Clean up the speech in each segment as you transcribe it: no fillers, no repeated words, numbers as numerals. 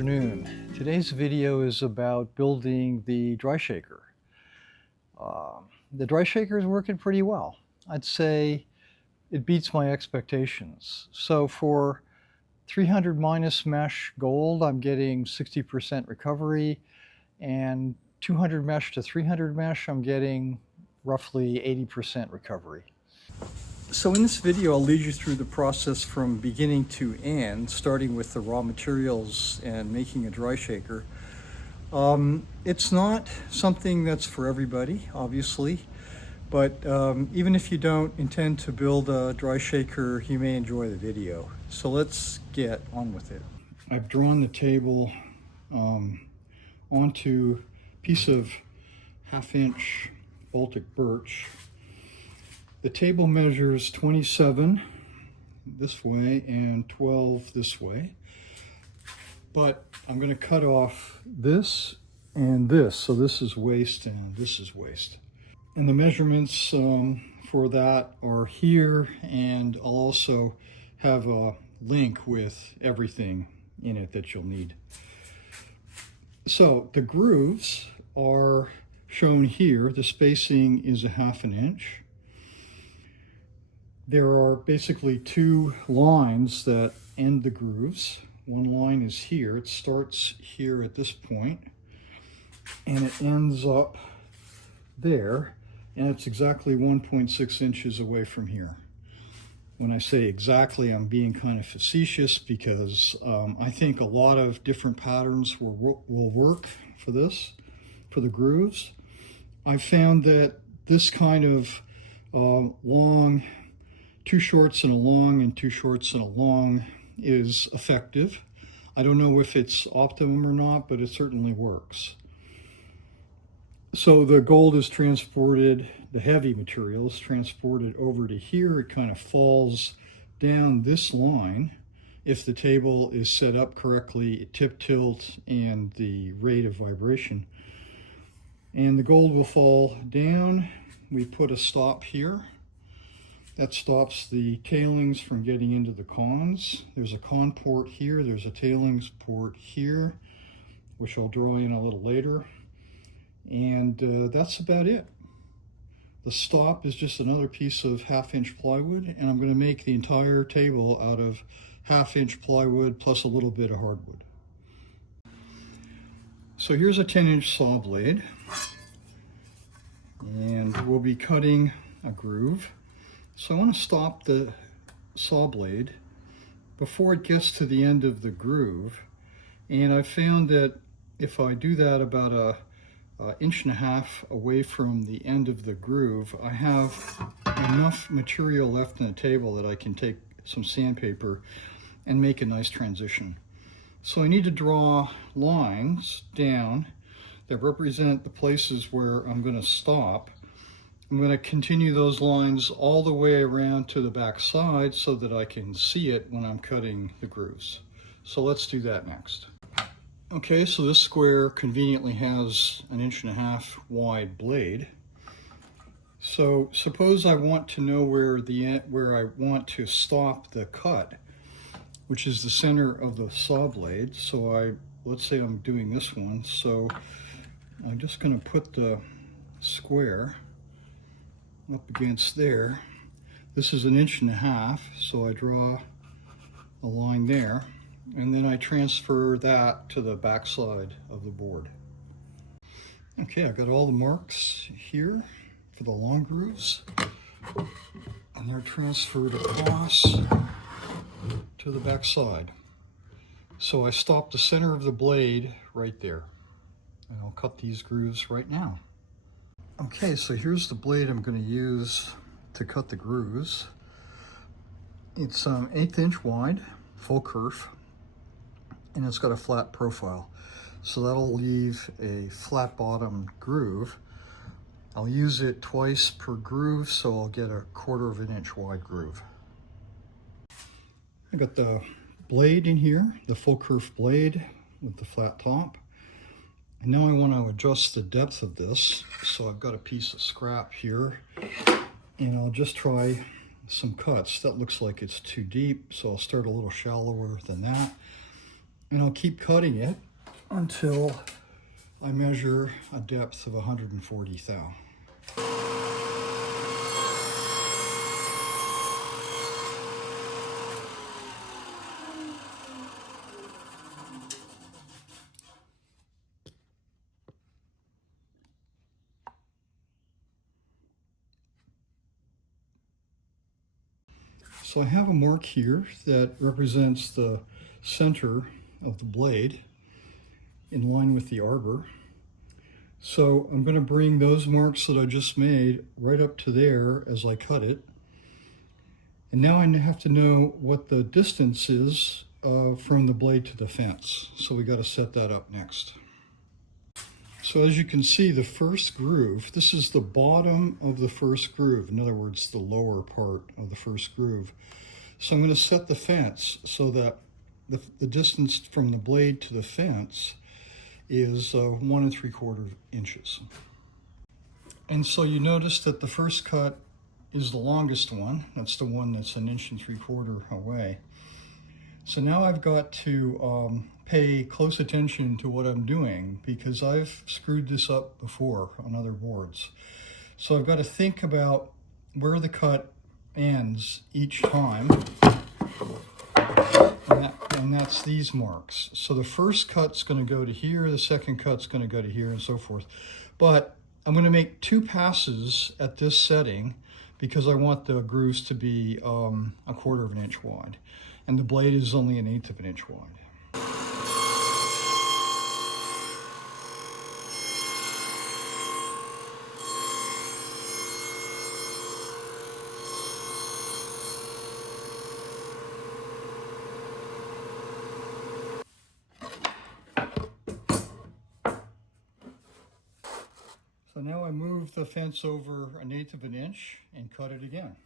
afternoon. Today's video is about building the dry shaker. The dry shaker is working pretty well. I'd say it beats my expectations. So for 300 minus mesh gold, I'm getting 60% recovery, and 200 mesh to 300 mesh, I'm getting roughly 80% recovery. So in this video, I'll lead you through the process from beginning to end, starting with the raw materials and making a dry shaker. It's not something that's for everybody, obviously, but even if you don't intend to build a dry shaker, you may enjoy the video. So let's get on with it. I've drawn the table onto a piece of 1/2 inch Baltic birch. The table measures 27 this way and 12 this way, but I'm going to cut off this and this, so this is waist and this is waist. And the measurements for that are here, and I'll also have a link with everything in it that you'll need. So the grooves are shown here. The spacing is 1/2 inch. There are basically two lines that end the grooves. One line is here. It starts here at this point, and it ends up there, and it's exactly 1.6 inches away from here. When I say exactly, I'm being kind of facetious because I think a lot of different patterns will work for this, for the grooves. I've found that this kind of long, 2 shorts and a long and 2 shorts and a long is effective. I don't know if it's optimum or not, but it certainly works. So the gold is transported, the heavy material is transported over to here. It kind of falls down this line. If the table is set up correctly, tip tilt and the rate of vibration. And the gold will fall down. We put a stop here. That stops the tailings from getting into the cons. There's a con port here, there's a tailings port here, which I'll draw in a little later. And that's about it. The stop is just another piece of 1/2 inch plywood, and I'm going to make the entire table out of 1/2 inch plywood plus a little bit of hardwood. So here's a 10 inch saw blade, and we'll be cutting a groove. So I want to stop the saw blade before it gets to the end of the groove, and I found that if I do that about a 1.5 inches away from the end of the groove, I have enough material left in the table that I can take some sandpaper and make a nice transition. So I need to draw lines down that represent the places where I'm going to stop. I'm going to continue those lines all the way around to the back side so that I can see it when I'm cutting the grooves. So let's do that next. Okay, so this square conveniently has 1.5 inch wide blade. So suppose I want to know where I want to stop the cut, which is the center of the saw blade. So let's say I'm doing this one. So I'm just going to put the square up against there. This is 1.5 inches, so I draw a line there, and then I transfer that to the back side of the board. Okay, I've got all the marks here for the long grooves, and they're transferred across to the back side. So I stop the center of the blade right there, and I'll cut these grooves right now. Okay, so here's the blade I'm going to use to cut the grooves. It's 1/8 inch wide, full kerf, and it's got a flat profile. So that'll leave a flat bottom groove. I'll use it twice per groove, so I'll get a 1/4 inch wide groove. I got the blade in here, the full kerf blade with the flat top. And now I want to adjust the depth of this. So I've got a piece of scrap here, and I'll just try some cuts. That looks like it's too deep, so I'll start a little shallower than that. And I'll keep cutting it until I measure a depth of 140 thou. So I have a mark here that represents the center of the blade in line with the arbor. So I'm going to bring those marks that I just made right up to there as I cut it. And now I have to know what the distance is from the blade to the fence. So we got to set that up next. So as you can see, the first groove, this is the bottom of the first groove. In other words, the lower part of the first groove. So I'm going to set the fence so that the distance from the blade to the fence is 1 3/4 inches. And so you notice that the first cut is the longest one. That's the one that's 1 3/4 inches away. So now I've got to pay close attention to what I'm doing because I've screwed this up before on other boards. So I've got to think about where the cut ends each time, and that's these marks. So the first cut's going to go to here, the second cut's going to go to here, and so forth. But I'm going to make 2 passes at this setting because I want the grooves to be 1/4 inch wide, and the blade is only 1/8 inch wide. So now I move the fence over 1/8 inch and cut it again.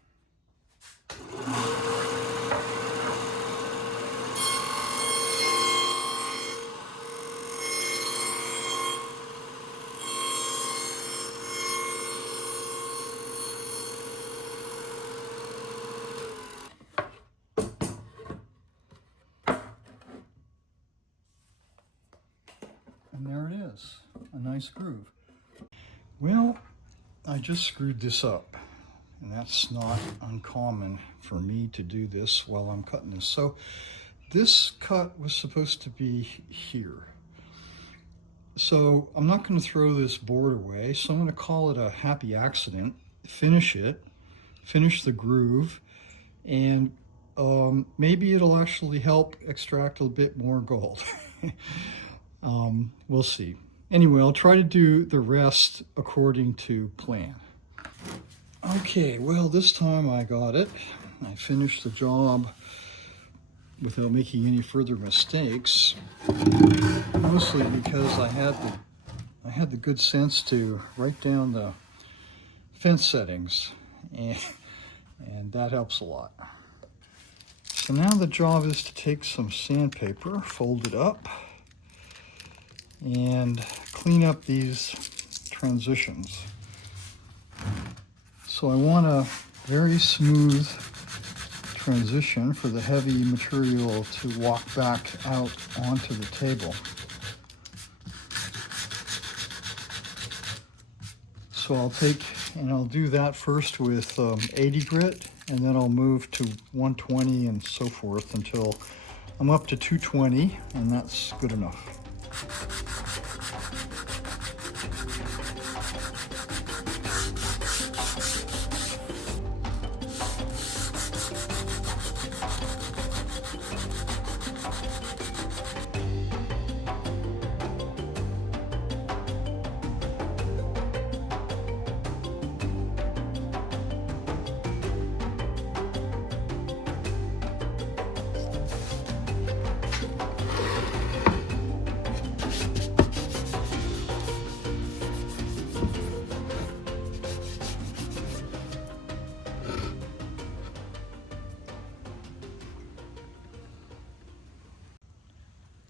And there it is, a nice groove. Well, I just screwed this up, and that's not uncommon for me to do this while I'm cutting this. So this cut was supposed to be here. So I'm not going to throw this board away, so I'm going to call it a happy accident, finish it, finish the groove, and maybe it'll actually help extract a bit more gold. We'll see. Anyway, I'll try to do the rest according to plan. Okay, well, this time I got it. I finished the job without making any further mistakes, mostly because I had the good sense to write down the fence settings, and that helps a lot. So now the job is to take some sandpaper, fold it up, and clean up these transitions. So I want a very smooth transition for the heavy material to walk back out onto the table. So I'll do that first with 80 grit, and then I'll move to 120 and so forth until I'm up to 220, and that's good enough.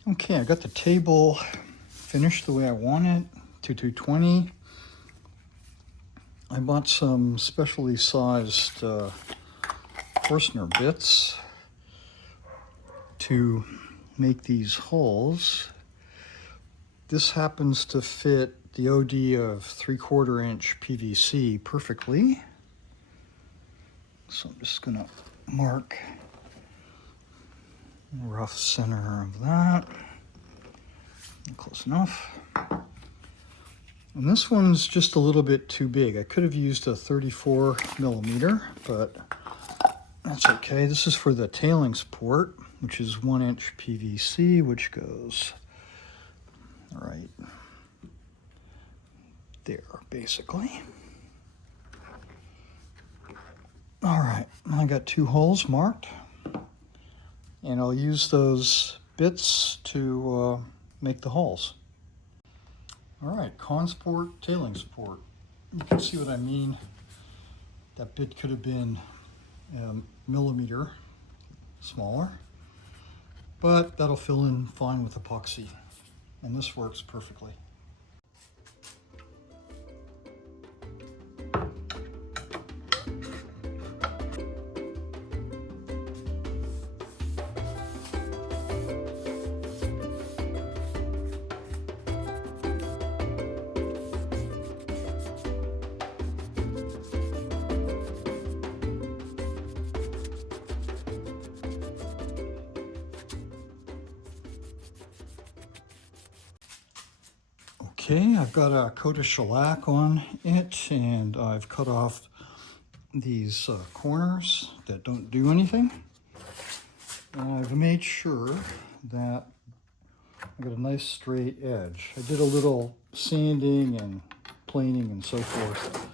Okay, I got the table finished the way I want it, to 220. I bought some specially sized Forstner bits to make these holes. This happens to fit the OD of 3/4 inch PVC perfectly. So I'm just gonna mark the rough center of that. Close enough. And this one's just a little bit too big. I could have used a 34 millimeter, but that's okay. This is for the tailing support, which is 1 inch PVC, which goes right there, basically. All right, I got 2 holes marked, and I'll use those bits to make the holes. All right, con-sport tailing support. You can see what I mean. That bit could have been a millimeter smaller, but that'll fill in fine with epoxy, and this works perfectly. Okay, I've got a coat of shellac on it, and I've cut off these corners that don't do anything. And I've made sure that I got a nice straight edge. I did a little sanding and planing and so forth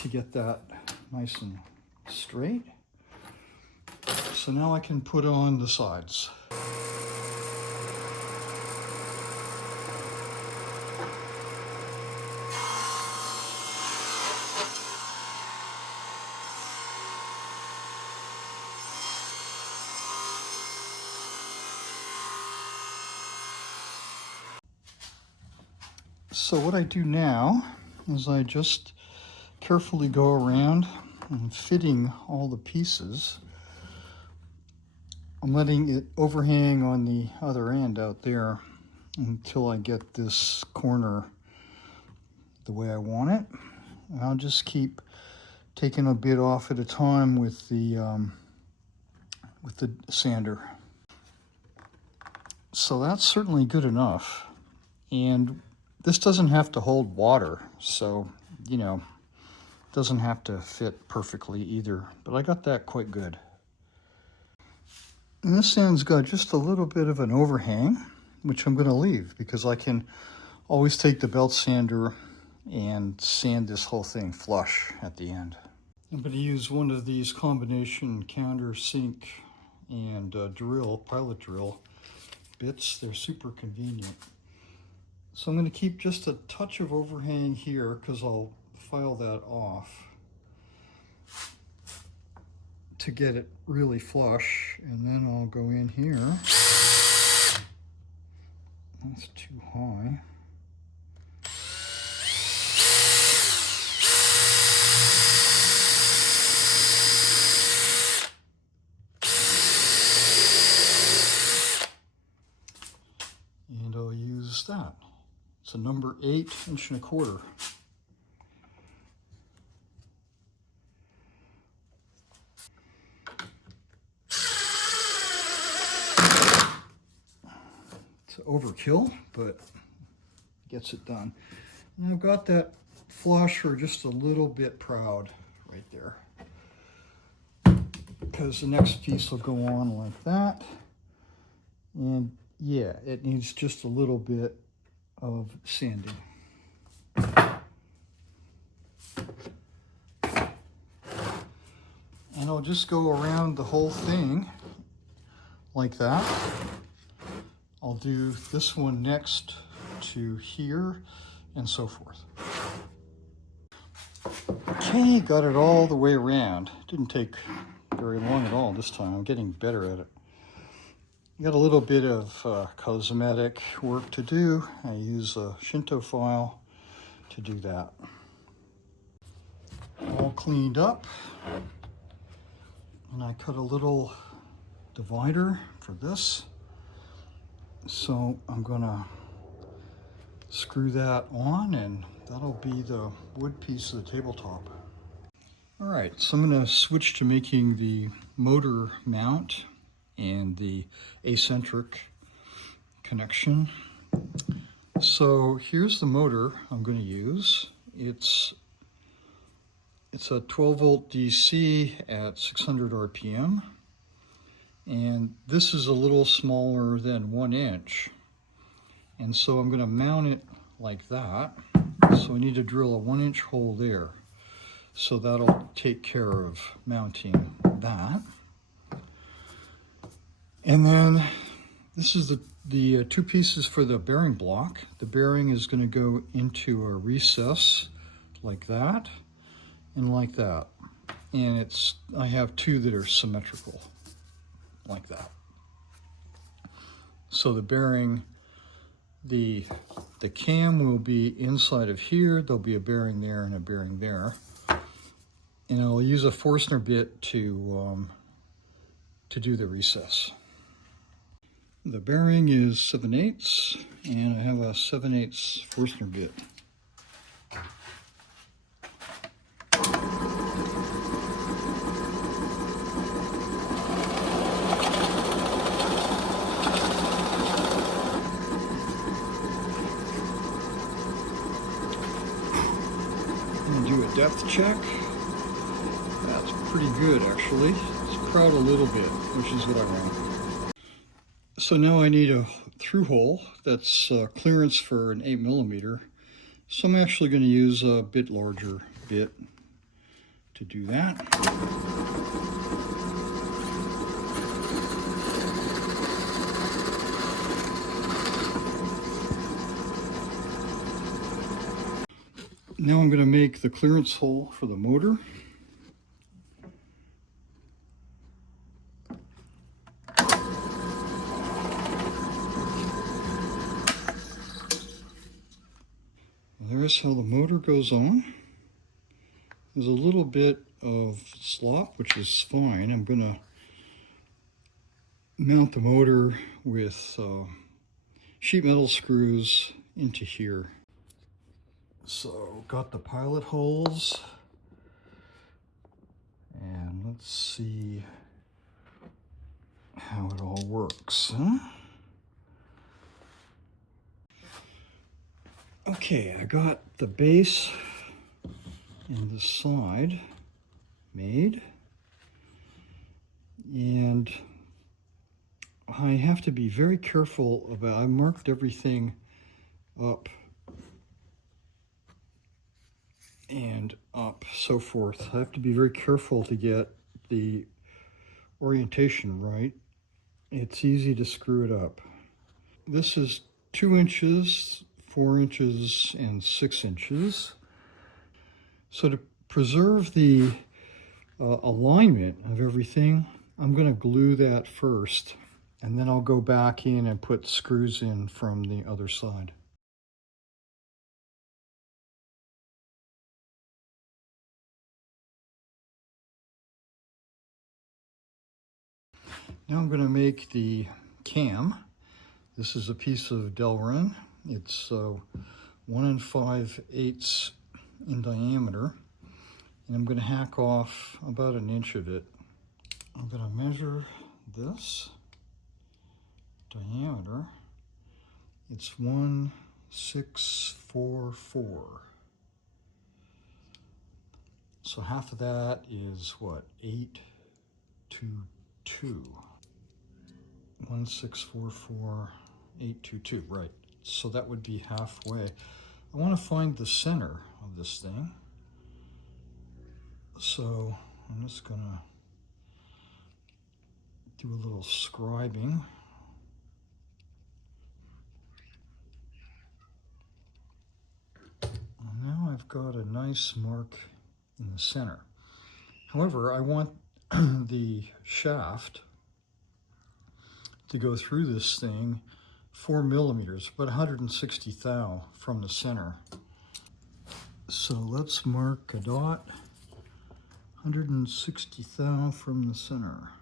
to get that nice and straight. So now I can put on the sides. So what I do now is I just carefully go around and fitting all the pieces. I'm letting it overhang on the other end out there until I get this corner the way I want it. And I'll just keep taking a bit off at a time with the sander. So that's certainly good enough. And this doesn't have to hold water, so, you know, it doesn't have to fit perfectly either, but I got that quite good. And this end's got just a little bit of an overhang, which I'm going to leave because I can always take the belt sander and sand this whole thing flush at the end. I'm going to use one of these combination countersink and pilot drill bits. They're super convenient. So I'm going to keep just a touch of overhang here because I'll file that off to get it really flush, and then I'll go in here. That's too high. And I'll use that. It's a number 8 1/4 inch. It's overkill, but gets it done. And I've got that flush or just a little bit proud right there, because the next piece will go on like that. And yeah, it needs just a little bit of sanding. And I'll just go around the whole thing like that. I'll do this one next to here and so forth. Okay, got it all the way around. Didn't take very long at all this time. I'm getting better at it. Got a little bit of cosmetic work to do. I use a Shinto file to do that. All cleaned up. And I cut a little divider for this. So I'm gonna screw that on, and that'll be the wood piece of the tabletop. All right, so I'm gonna switch to making the motor mount and the eccentric connection. So here's the motor I'm going to use. It's a 12 volt DC at 600 RPM, and this is a little smaller than 1 inch. And so I'm going to mount it like that. So I need to drill a 1 inch hole there. So that'll take care of mounting that. And then this is the two pieces for the bearing block. The bearing is going to go into a recess like that and like that. And I have two that are symmetrical like that. So the bearing, the cam will be inside of here. There'll be a bearing there and a bearing there. And I'll use a Forstner bit to do the recess. The bearing is 7/8, and I have a 7/8 Forstner bit. I'm going to do a depth check. That's pretty good, actually. It's crowd a little bit, which is what I want. So now I need a through hole that's clearance for an 8mm. So I'm actually going to use a bit larger bit to do that. Now I'm going to make the clearance hole for the motor. There's how the motor goes on. There's a little bit of slop, which is fine. I'm going to mount the motor with sheet metal screws into here. So got the pilot holes, and let's see how it all works, huh? Okay, I got the base and the side made, and I have to be very careful about, I marked everything up and up, so forth. I have to be very careful to get the orientation right. It's easy to screw it up. This is 2 inches, 4 inches, and 6 inches. So to preserve the alignment of everything, I'm going to glue that first, and then I'll go back in and put screws in from the other side. Now I'm going to make the cam. This is a piece of Delrin. It's 1 5/8 in diameter, and I'm going to hack off about 1 inch of it. I'm going to measure this diameter. It's 1/644. So half of that is what, 822. 1/644, 822, right. So that would be halfway. I want to find the center of this thing. So I'm just gonna do a little scribing. And now I've got a nice mark in the center. However, I want the shaft to go through this thing 4 millimeters, about 160 thou from the center. So let's mark a dot, 160 thou from the center.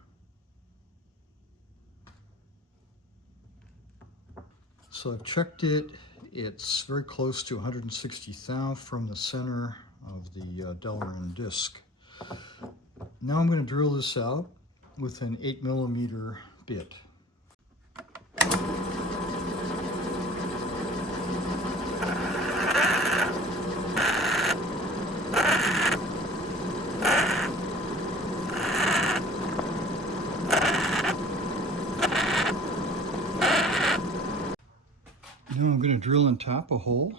So I've checked it. It's very close to 160 thou from the center of the Delrin disc. Now I'm going to drill this out with an 8mm bit. Now I'm going to drill and tap a hole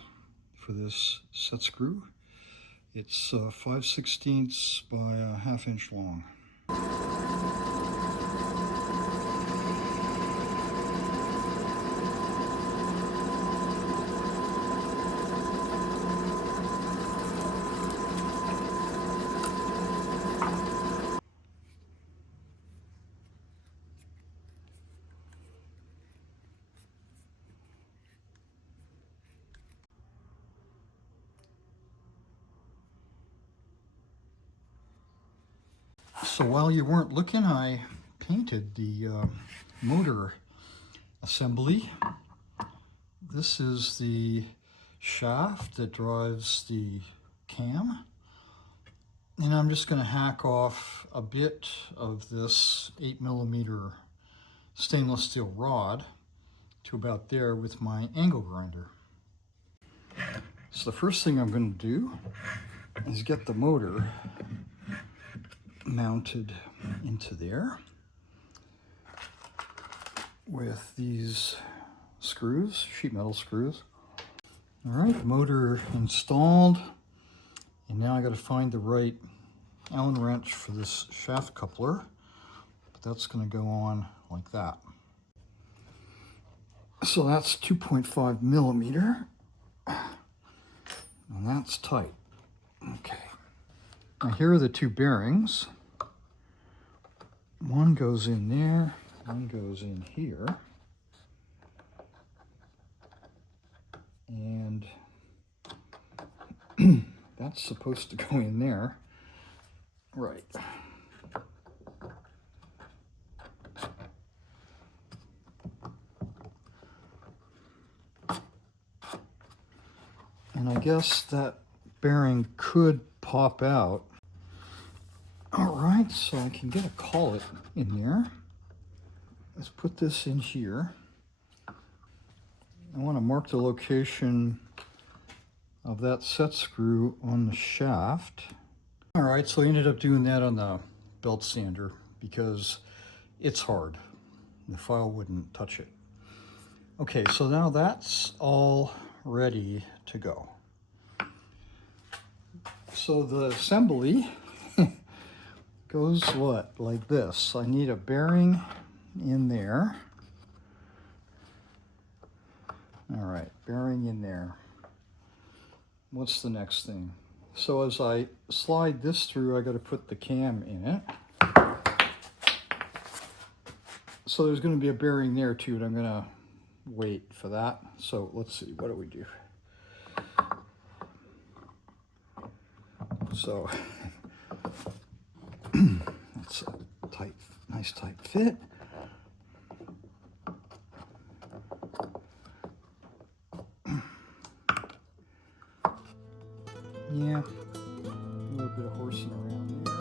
for this set screw. It's 5/16 by a 1/2 inch long. So while you weren't looking, I painted the motor assembly. This is the shaft that drives the cam. And I'm just going to hack off a bit of this 8mm stainless steel rod to about there with my angle grinder. So the first thing I'm going to do is get the motor mounted into there with these screws, sheet metal screws. All right, motor installed, and now I got to find the right Allen wrench for this shaft coupler, but that's going to go on like that. So that's 2.5mm, and that's tight. Okay. Now here are the two bearings. One goes in there, one goes in here. And that's supposed to go in there. Right. And I guess that bearing could pop out. All right, so I can get a collet in there. Let's put this in here. I want to mark the location of that set screw on the shaft. All right, so I ended up doing that on the belt sander because it's hard. The file wouldn't touch it. Okay, so now that's all ready to go. So the assembly goes what? Like this. I need a bearing in there. All right, bearing in there. What's the next thing? So as I slide this through, I got to put the cam in it. So there's going to be a bearing there too, and I'm going to wait for that. So let's see, what do we do? So that's a tight, nice tight fit. Yeah, a little bit of horsing around there.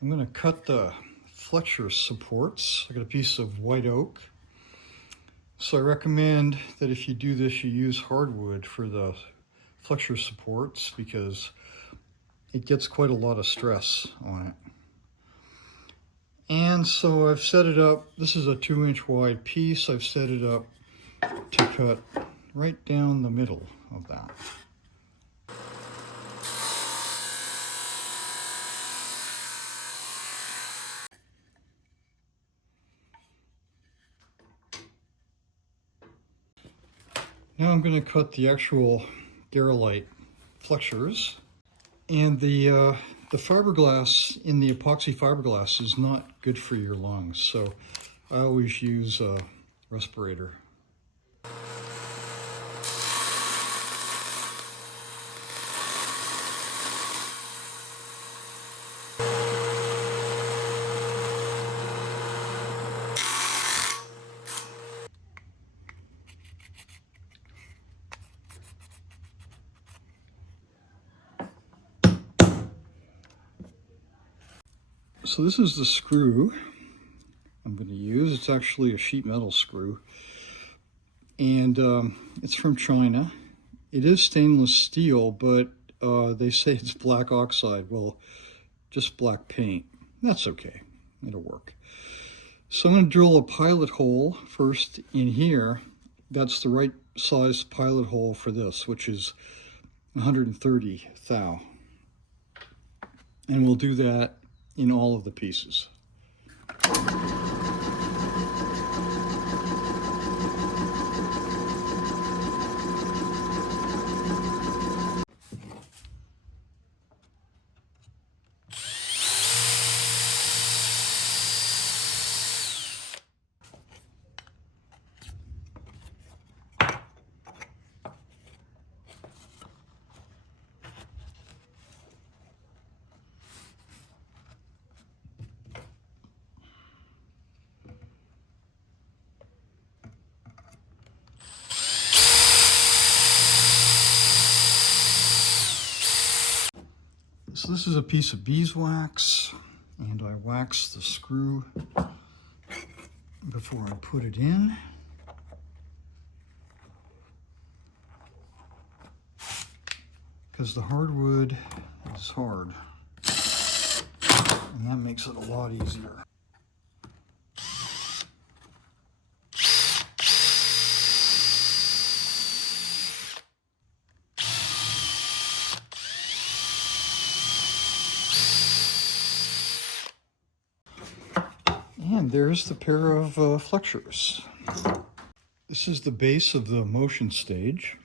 I'm going to cut the flexure supports. I got a piece of white oak. So I recommend that if you do this, you use hardwood for the flexure supports because it gets quite a lot of stress on it. And so I've set it up. This is a 2-inch wide piece. I've set it up to cut right down the middle of that. Now I'm going to cut the actual Garolite flexures. And the fiberglass in the epoxy fiberglass is not good for your lungs, so I always use a respirator. So this is the screw I'm going to use. It's actually a sheet metal screw, and it's from China. It is stainless steel, but they say it's black oxide. Well, just black paint. That's okay. It'll work. So I'm going to drill a pilot hole first in here. That's the right size pilot hole for this, which is 130 thou. And we'll do that in all of the pieces. So this is a piece of beeswax, and I wax the screw before I put it in. Because the hardwood is hard, and that makes it a lot easier. And there's the pair of flexures. This is the base of the motion stage.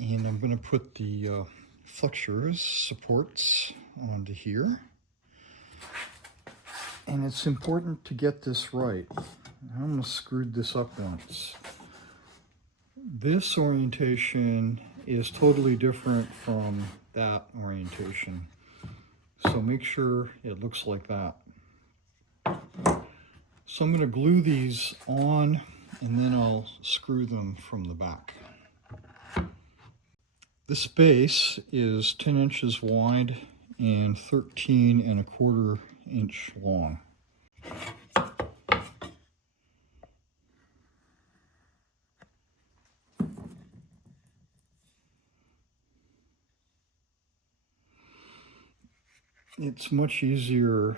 And I'm going to put the flexures, supports, onto here. And it's important to get this right. I almost screwed this up once. This orientation is totally different from that orientation. So make sure it looks like that. So I'm going to glue these on, and then I'll screw them from the back. This base is 10 inches wide and 13¼ inch long. It's much easier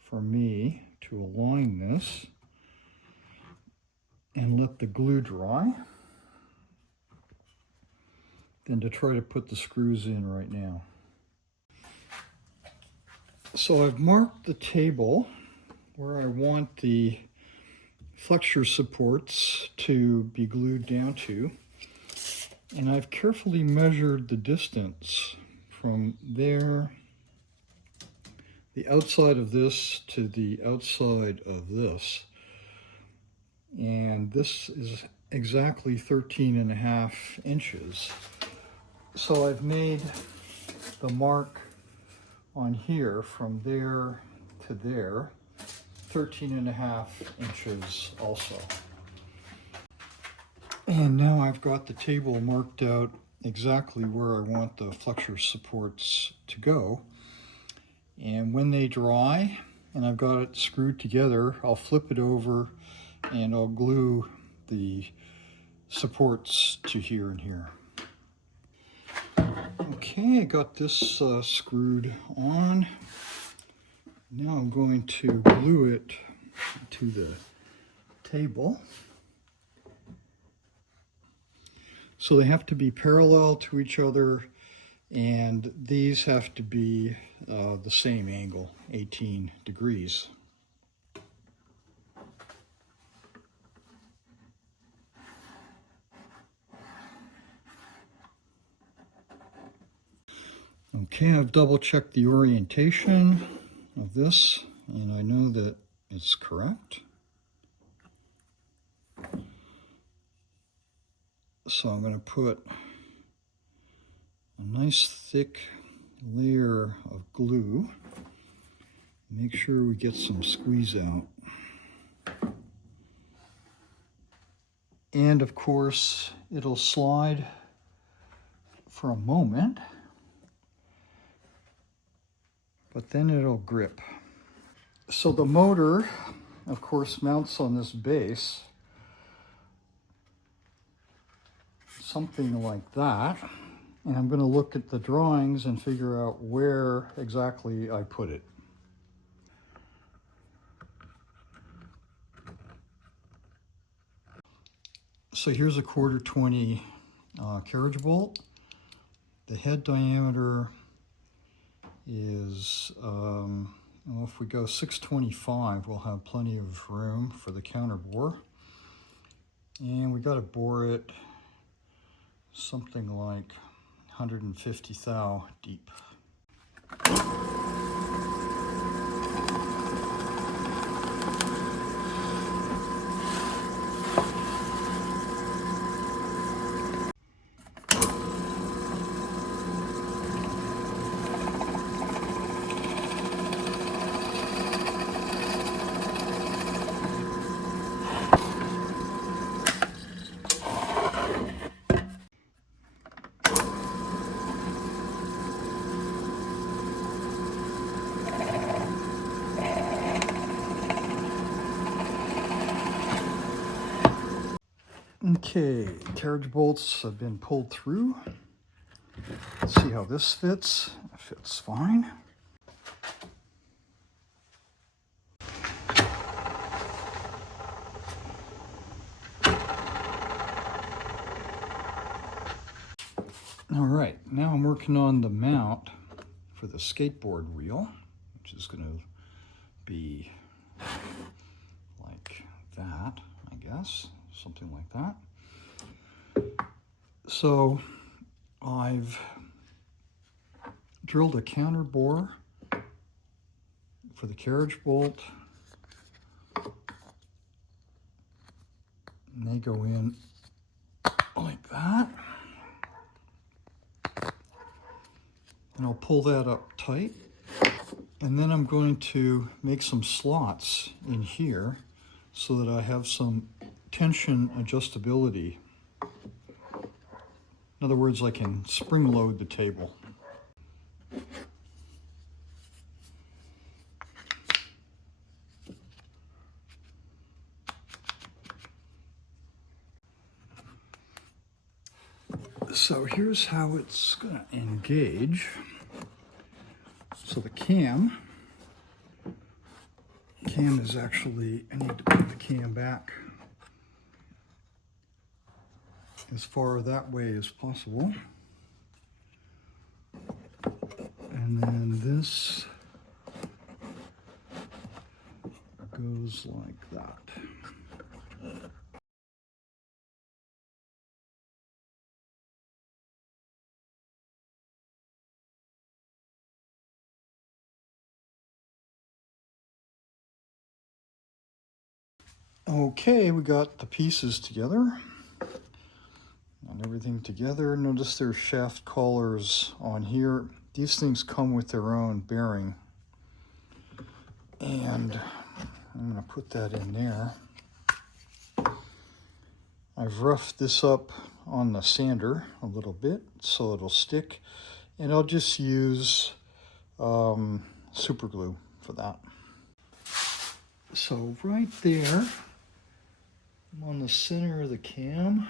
for me to align this and let the glue dry than to try to put the screws in right now. So I've marked the table where I want the flexure supports to be glued down to, and I've carefully measured the distance from there, the outside of this to the outside of this, and this is exactly 13½ inches. So I've made the mark on here from there to there 13½ inches also. And now I've got the table marked out exactly where I want the flexure supports to go. And when they dry and I've got it screwed together, I'll flip it over and I'll glue the supports to here and here. Okay, I got this screwed on. Now I'm going to glue it to the table. So they have to be parallel to each other, and these have to be the same angle, 18 degrees. Okay, I've double checked the orientation of this, and I know that it's correct. So I'm going to put a nice thick layer of glue. Make sure we get some squeeze out. And of course, it'll slide for a moment, but then it'll grip. So the motor, of course, mounts on this base, something like that. And I'm going to look at the drawings and figure out where exactly I put it. So here's a 1/4-20 carriage bolt. The head diameter is, well, if we go 625, we'll have plenty of room for the counter bore. And we got to bore it something like 150 thou deep. Okay, carriage bolts have been pulled through. Let's see how this fits. It fits fine. All right, now I'm working on the mount for the skateboard wheel, which is going to be like that, I guess, something like that. So I've drilled a counter bore for the carriage bolt, and they go in like that. And I'll pull that up tight. And then I'm going to make some slots in here so that I have some tension adjustability. In other words, I can spring load the table. So here's how it's going to engage. So the cam is actually, I need to put the cam back as far that way as possible. And then this goes like that. Okay, we got the pieces together and everything together. Notice there's shaft collars on here. These things come with their own bearing. And I'm going to put that in there. I've roughed this up on the sander a little bit so it'll stick. And I'll just use super glue for that. So right there, I'm on the center of the cam,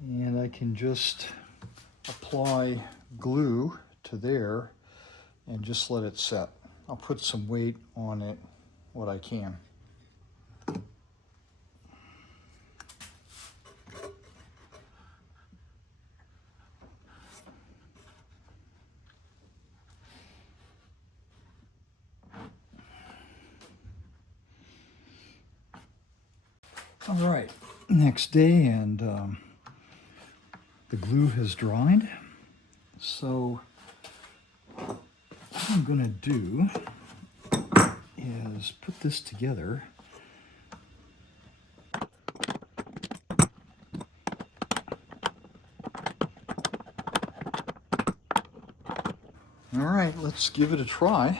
and I can just apply glue to there and just let it set. I'll put some weight on it, what I can. All right, next day, and the glue has dried. So what I'm going to do is put this together. All right, let's give it a try.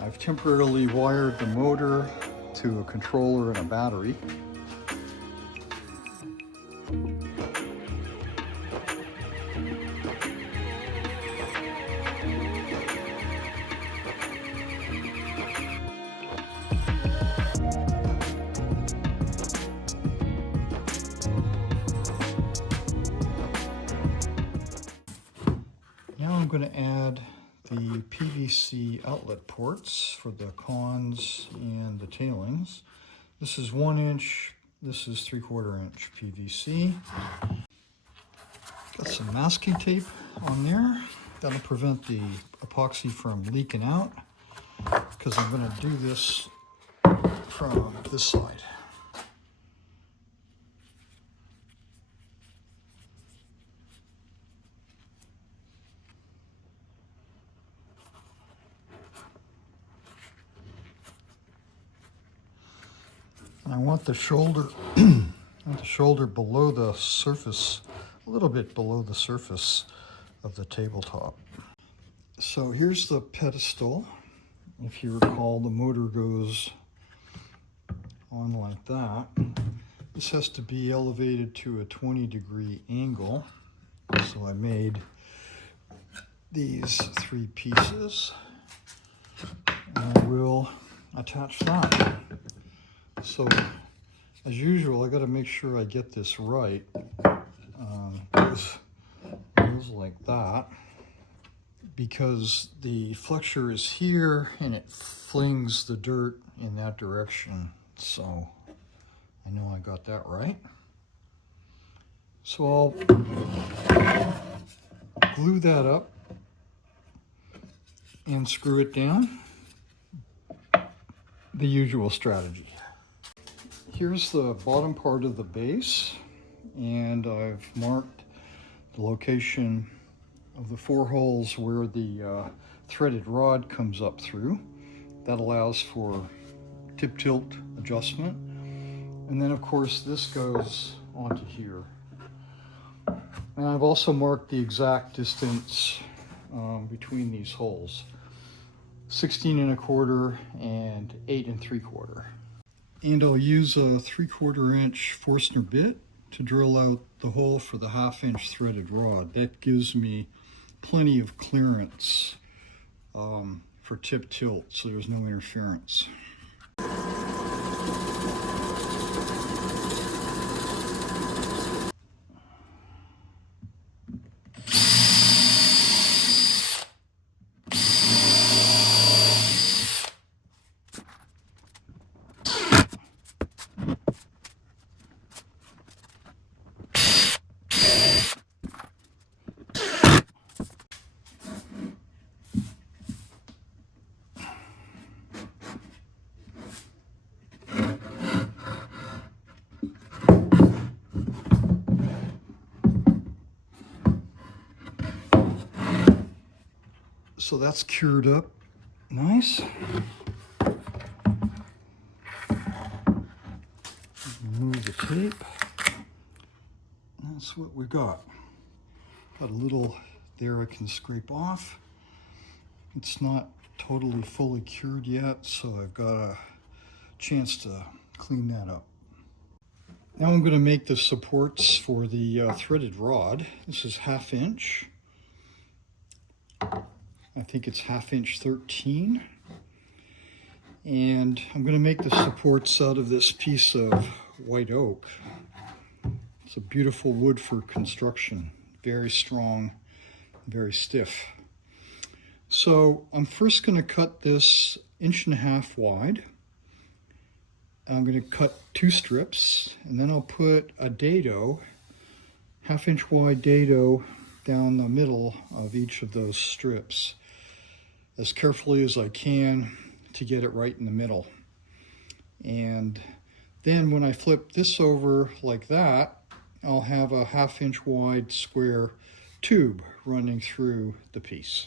I've temporarily wired the motor to a controller and a battery. Now I'm going to add the PVC outlet ports for the cons and the tailings. This is 1 inch, this is 3/4 inch PVC. Got some masking tape on there. That'll prevent the epoxy from leaking out, because I'm going to do this from this side. And I want the shoulder, below the surface, a little bit below the surface of the tabletop. So here's the pedestal. If you recall, the motor goes on like that. This has to be elevated to a 20-degree angle. So I made these 3 pieces, and I will attach that. So, as usual, I got to make sure I get this right. Goes like that, because the flexure is here and it flings the dirt in that direction. So I know I got that right. So I'll glue that up and screw it down. The usual strategy. Here's the bottom part of the base, and I've marked the location of the 4 holes where the threaded rod comes up through. That allows for tip tilt adjustment. And then of course this goes onto here. And I've also marked the exact distance between these holes. 16 1/4 and 8 3/4. And I'll use a 3/4 inch Forstner bit to drill out the hole for the 1/2 inch threaded rod. That gives me plenty of clearance for tip tilt, so there's no interference. So that's cured up nice. Remove the tape. That's what we got. Got a little there I can scrape off. It's not totally fully cured yet, so I've got a chance to clean that up. Now I'm going to make the supports for the threaded rod. This is 1/2 inch. I think it's 1/2 inch 13. And I'm going to make the supports out of this piece of white oak. It's a beautiful wood for construction. Very strong, very stiff. So I'm first going to cut this 1.5 inches wide. I'm going to cut 2 strips, and then I'll put a dado, 1/2 inch wide dado, down the middle of each of those strips as carefully as I can to get it right in the middle. And Then when I flip this over like that, I'll have a 1/2 inch wide square tube running through the piece.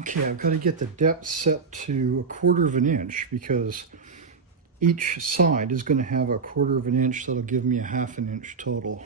Okay, I've got to get the depth set to 1/4 of an inch because each side is going to have 1/4 of an inch. That'll give me a 1/2 an inch total.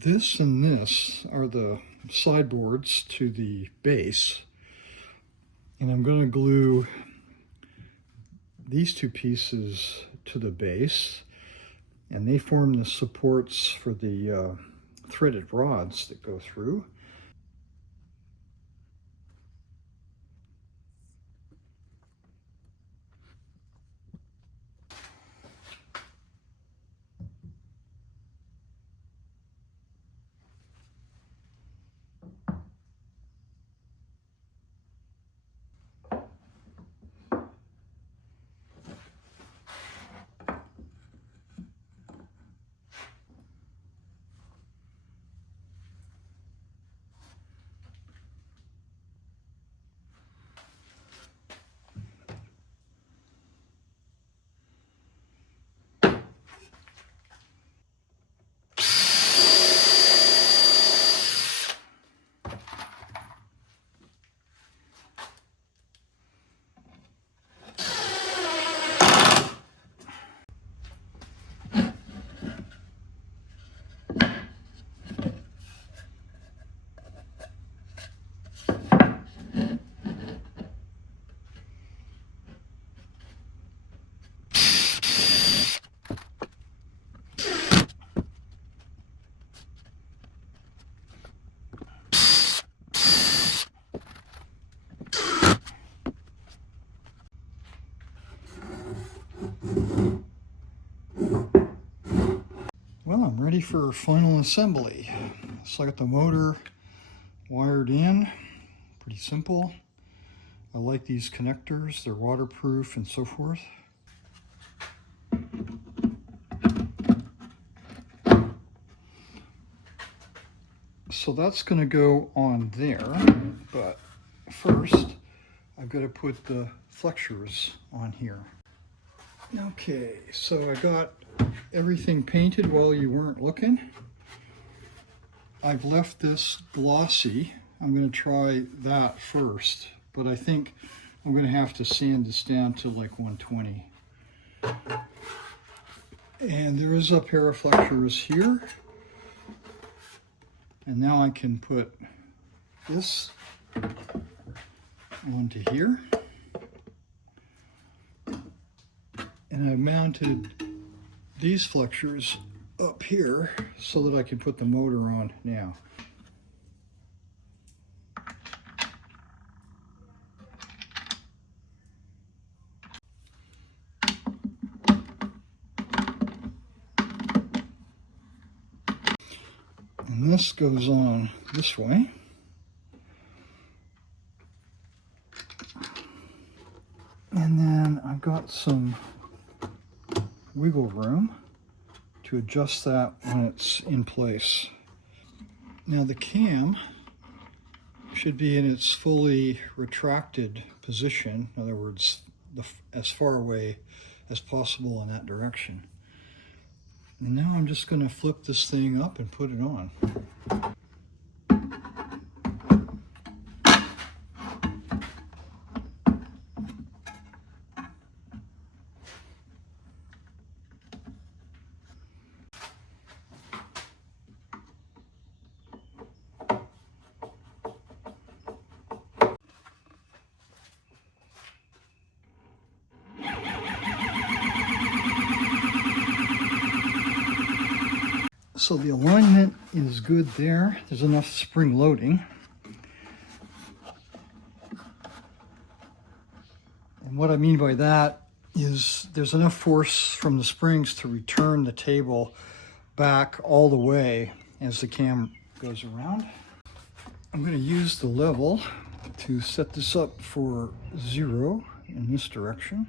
This and this are the sideboards to the base, and I'm going to glue these two pieces to the base, and they form the supports for the threaded rods that go through. Well, I'm ready for final assembly. So I got the motor wired in, pretty simple. I like these connectors, they're waterproof and so forth. So that's going to go on there, but first I've got to put the flexures on here. Okay, so I got everything painted while you weren't looking. I've left this glossy. I'm going to try that first, but I think I'm going to have to sand this down to like 120. And there is a pair of flexures here. And now I can put this onto here. And I've mounted these flexures up here so that I can put the motor on now. this goes on this way. And then I've got some wiggle room to adjust that when it's in place. Now the cam should be in its fully retracted position, in other words, as far away as possible in that direction. And now I'm just going to flip this thing up and put it on. So the alignment is good there. There's enough spring loading. And what I mean by that is there's enough force from the springs to return the table back all the way as the cam goes around. I'm going to use the level to set this up for 0 in this direction.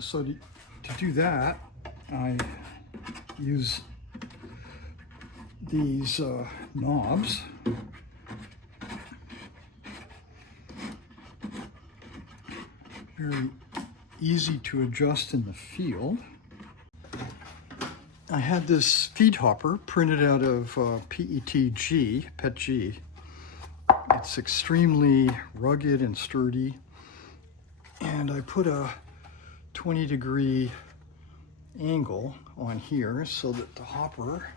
So to do that, I use these knobs. Very easy to adjust in the field. I had this feed hopper printed out of PETG. It's extremely rugged and sturdy, and I put a 20-degree angle on here so that the hopper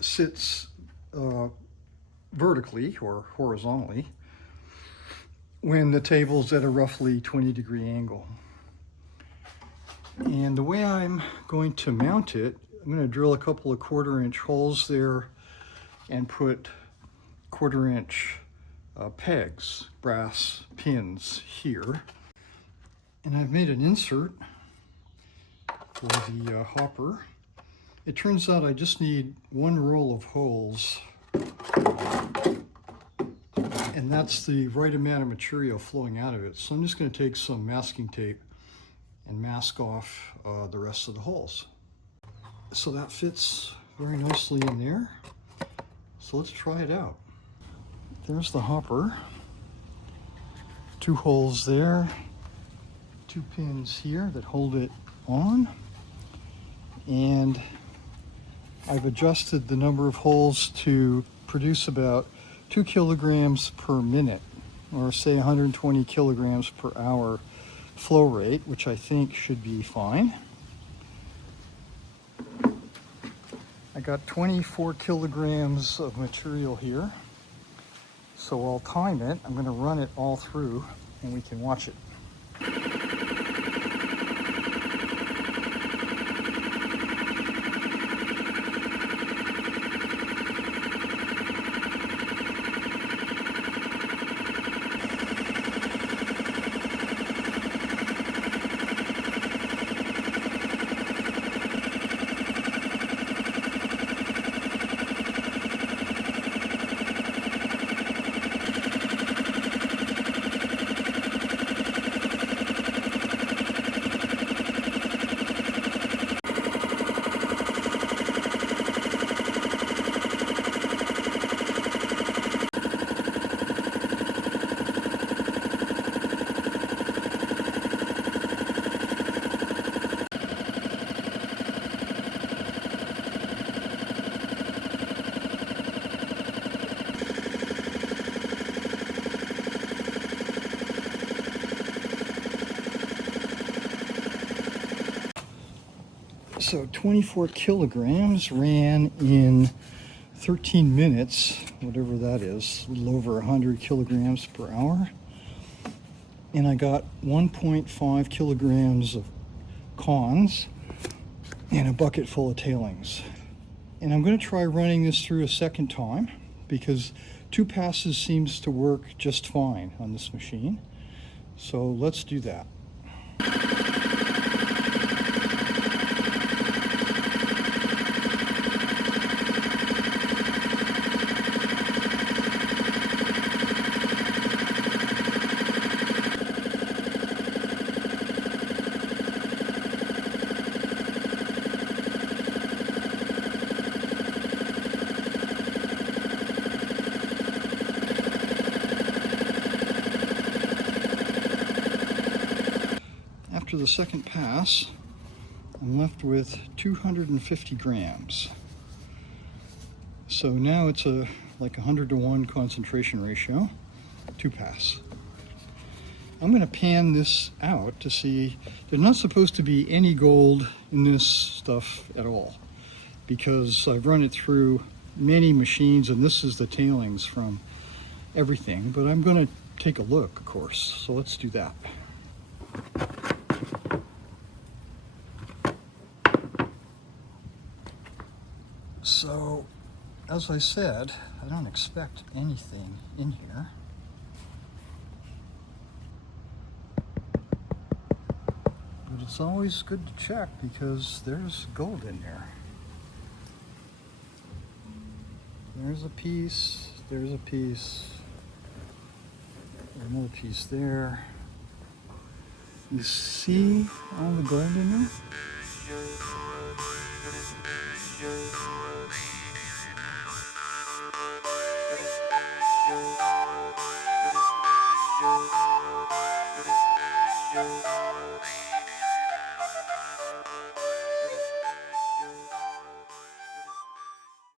sits vertically or horizontally when the table's at a roughly 20-degree angle. And the way I'm going to mount it, I'm going to drill a couple of 1/4-inch holes there and put 1/4-inch pegs, brass pins here. And I've made an insert for the hopper. It turns out I just need 1 roll of holes, and that's the right amount of material flowing out of it. So I'm just going to take some masking tape and mask off the rest of the holes. So that fits very nicely in there. So let's try it out. There's the hopper. 2 holes there, 2 pins here that hold it on, and I've adjusted the number of holes to produce about 2 kilograms per minute, or say 120 kilograms per hour flow rate, which I think should be fine. I got 24 kilograms of material here, so I'll time it. I'm going to run it all through and we can watch it. So 24 kilograms ran in 13 minutes, whatever that is, a little over 100 kilograms per hour. And I got 1.5 kilograms of cons and a bucket full of tailings. And I'm going to try running this through a second time because 2 passes seems to work just fine on this machine. So let's do that. after the second pass, I'm left with 250 grams. So now it's like 100-to-1 concentration ratio, 2 pass. I'm going to pan this out to see. There's not supposed to be any gold in this stuff at all, because I've run it through many machines and this is the tailings from everything. But I'm going to take a look, of course, so let's do that. So, as I said, I don't expect anything in here. But it's always good to check because there's gold in there. There's a piece, there's a piece, another piece there. You see all the gold in there?